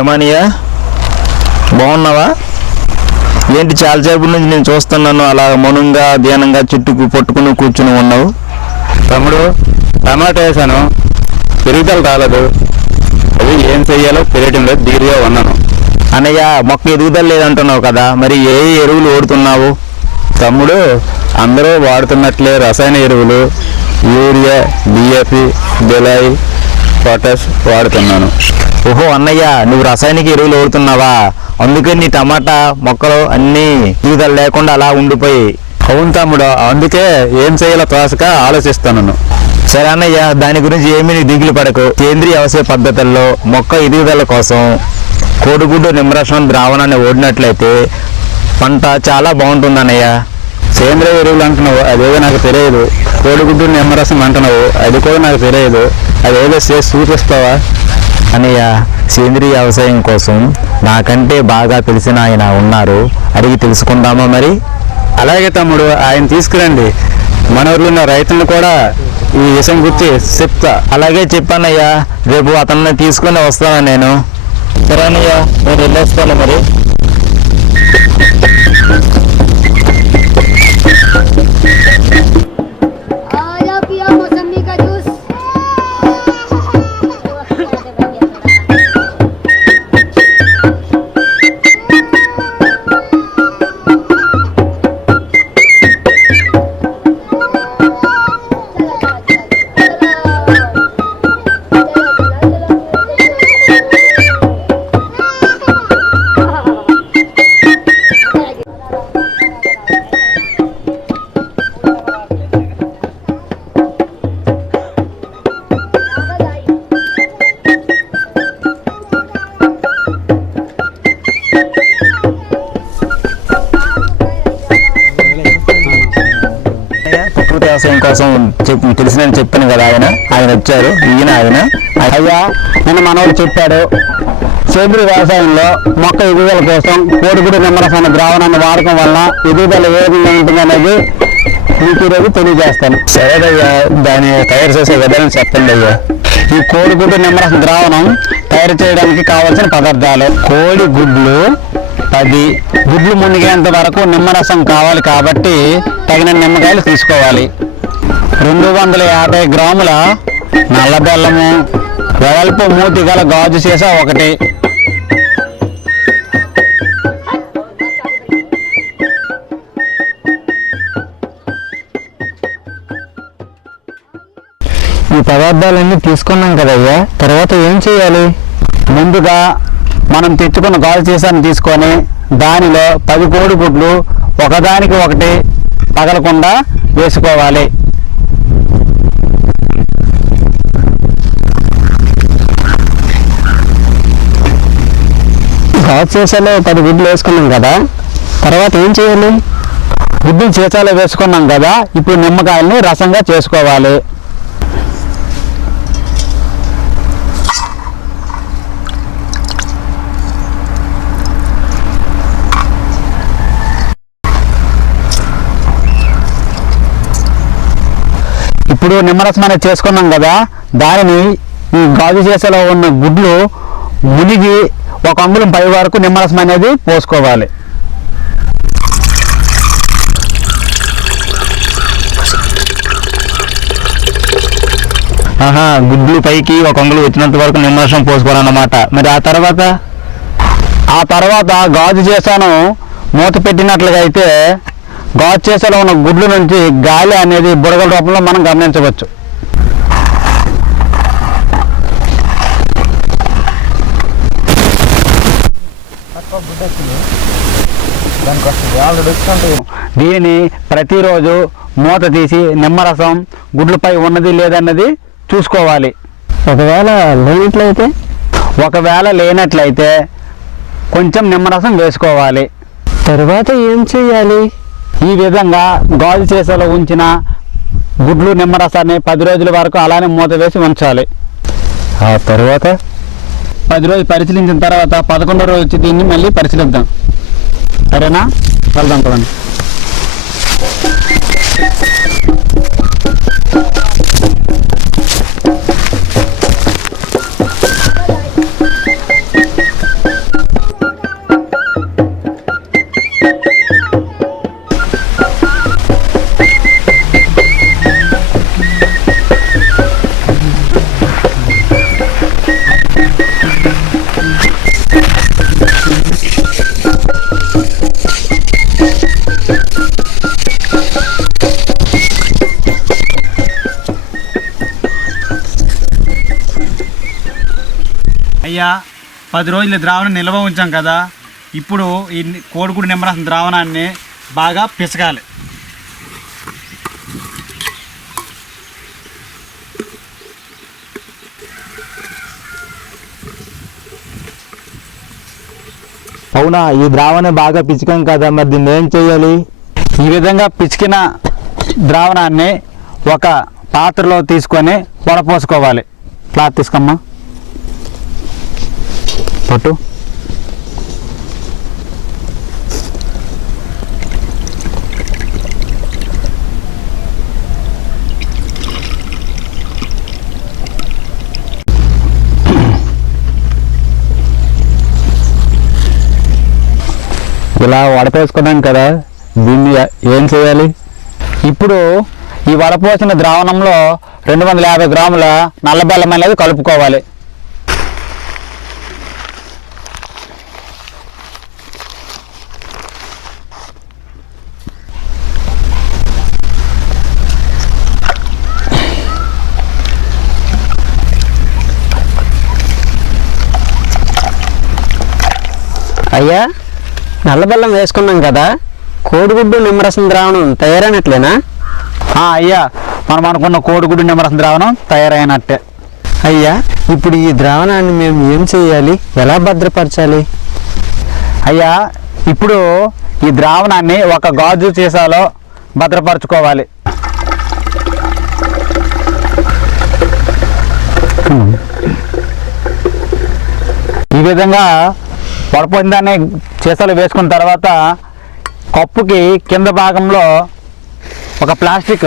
ఏమనియా, బాగున్నావా? ఏంటి చాలాసేపు నుంచి నేను చూస్తున్నాను, అలా మౌనంగా ధ్యానంగా చుట్టూ పట్టుకుని కూర్చుని ఉన్నావు. తమ్ముడు, టమాటా వేసాను, పెరుగుదల రాలేదు. అది ఏం చెయ్యాలో తెలియటం లేదు, ధీరుగా ఉన్నాను. అన్నయ్య, మొక్క ఎదుగుదల లేదంటున్నావు కదా, మరి ఏ ఎరువులు ఓడుతున్నావు? తమ్ముడు, అందరూ వాడుతున్నట్లే రసాయన ఎరువులు, యూరియా, డిఏపి, బెలాయి, పొటాష్ వాడుతున్నాను. ఓహో అన్నయ్య, నువ్వు రసాయనిక ఎరువులు ఓడుతున్నావా? అందుకే నీ టమాటా మొక్కలు అన్నీ ఎదుగుదల లేకుండా అలా ఉండిపోయి. అవును తమ్ముడు, అందుకే ఏం చేయాలో తోసక ఆలోచిస్తాను. సరే అన్నయ్య, దాని గురించి ఏమీ దిగులు పడకు. సేంద్రీయ వ్యవసాయ పద్ధతుల్లో మొక్క ఎదుగుదల కోసం కోడిగుడ్డు నిమ్మరసం ద్రావణాన్ని ఓడినట్లయితే పంట చాలా బాగుంటుంది అన్నయ్య. సేంద్రియ ఎరువులు అంటున్నావు, అదేదో నాకు తెలియదు. కోడిగుడ్డు నిమ్మరసం అంటున్నావు, అది కూడా నాకు తెలియదు. అదేదో చేసి చూపిస్తావా? అన్నయ్య, సేంద్రీయ వ్యవసాయం కోసం నాకంటే బాగా తెలిసిన ఆయన ఉన్నారు, అడిగి తెలుసుకుందామా మరి? అలాగే తమ్ముడు, ఆయన తీసుకురండి. మన ఊర్లో ఉన్న రైతులను కూడా ఈ విషయం గురించి చెప్తా. అలాగే చెప్పానయ్యా, రేపు అతన్ని తీసుకుని వస్తాను నేను. సరే అన్నయ్య, నేను వెళ్ళేస్తాను మరి. వ్యవసాయం కోసం తెలిసిన చెప్పాను కదా, ఆయన వచ్చారు. ఆయన అయ్యా, నిన్న మనోడు చెప్పాడు, సేంద్రీయ వ్యవసాయంలో మొక్క ఎదుగుదల కోసం కోడిగుడ్డు నిమ్మరసం ద్రావణాన్ని వాడకం వల్ల ఎదుగుదల ఏ విధంగా ఉంటుంది అనేది మీకు ఈరోజు తెలియజేస్తాను. సరేనయ్యా, దాన్ని తయారు చేసే విధానం చెప్పండి అయ్యా. ఈ కోడిగుడ్డు నిమ్మరసం ద్రావణం తయారు చేయడానికి కావాల్సిన పదార్థాలు: కోడి గుడ్లు 10, గుడ్లు మునిగేంత వరకు నిమ్మరసం కావాలి కాబట్టి తగిన నిమ్మకాయలు తీసుకోవాలి. 250 గ్రాముల నల్ల బెల్లము, వెడల్పు మూతి గల గాజు సీసా 1. ఈ పదార్థాలన్నీ తీసుకున్నాం కదయ్యా, తర్వాత ఏం చేయాలి? ముందుగా మనం తెచ్చుకున్న గాజు సీసాను తీసుకొని దానిలో 10 కోడిగుడ్లు ఒకదానికి ఒకటి పగలకుండా వేసుకోవాలి. గాజు సీసాలో 10 గుడ్లు వేసుకున్నాం కదా, తర్వాత ఏం చేయాలి? గుడ్డు సీసాలో వేసుకున్నాం కదా, ఇప్పుడు నిమ్మకాయల్ని రసంగా చేసుకోవాలి. ఇప్పుడు నిమ్మరసం అనేది చేసుకున్నాం కదా, దానిని ఈ గాజు సీసాలో ఉన్న గుడ్లు మునిగి 1 అంగుళం పై వరకు నిమ్మరసం అనేది పోసుకోవాలి. ఆహా, గుడ్లు పైకి 1 అంగుళం వచ్చినంత వరకు నిమ్మరసం పోసుకోవాలన్నమాట. మరి ఆ తర్వాత గాజు సీసాను మూత పెట్టినట్లుగా అయితే గాజు సీసాలో ఉన్న గుడ్ల నుంచి గాలి అనేది బుడగల రూపంలో మనం గమనించవచ్చు. దీనిని ప్రతిరోజు మూత తీసి నిమ్మరసం గుడ్లపై ఉన్నది లేదన్నది చూసుకోవాలి. ఒకవేళ లేనట్లయితే కొంచెం నిమ్మరసం వేసుకోవాలి. తర్వాత ఏం చేయాలి? ఈ విధంగా గాజు సీసాలో ఉంచిన గుడ్లు నిమ్మరసాన్ని 10 రోజుల వరకు అలానే మూత వేసి ఉంచాలి. ఆ తర్వాత 10 రోజులు పరిశీలించిన తర్వాత 11వ రోజు వచ్చి దీన్ని మళ్ళీ పరిశీలిద్దాం. సరేనా? వెళ్దాం పదండి. అయ్యా, 10 రోజులు ద్రావణం నిల్వ ఉంచాం కదా, ఇప్పుడు ఈ కోడిగుడ్డు నిమ్మరసం ద్రావణాన్ని బాగా పిసకాలి. అవునా, ఈ ద్రావణం బాగా పిచికాం కదా, మరి దీన్ని ఏం చేయాలి? ఈ విధంగా పిసికిన ద్రావణాన్ని ఒక పాత్రలో తీసుకొని వడపోసుకోవాలి. క్లాత్ తీసుకోమ్మా, పట్టు. ఇలా వడపోసుకున్నాం కదా, దీన్ని ఏం చేయాలి? ఇప్పుడు ఈ వడపోసిన ద్రావణంలో 250 గ్రాముల నల్ల బెల్లం అనేది కలుపుకోవాలి. అయ్యా, నల్ల బెల్లం వేసుకున్నాం కదా, కోడిగుడ్డు నిమ్మరసం ద్రావణం తయారైనట్లేనా? అయ్యా, మనం అనుకున్న కోడిగుడ్డు నిమ్మరసం ద్రావణం తయారైనట్టే. అయ్యా, ఇప్పుడు ఈ ద్రావణాన్ని మేము ఏం చేయాలి? ఎలా భద్రపరచాలి? అయ్యా, ఇప్పుడు ఈ ద్రావణాన్ని ఒక గాజు సీసాలో భద్రపరచుకోవాలి. ఈ విధంగా వడపోయిన దాన్ని సీసాలో వేసుకున్న తర్వాత కప్పుకి కింద భాగంలో ఒక ప్లాస్టిక్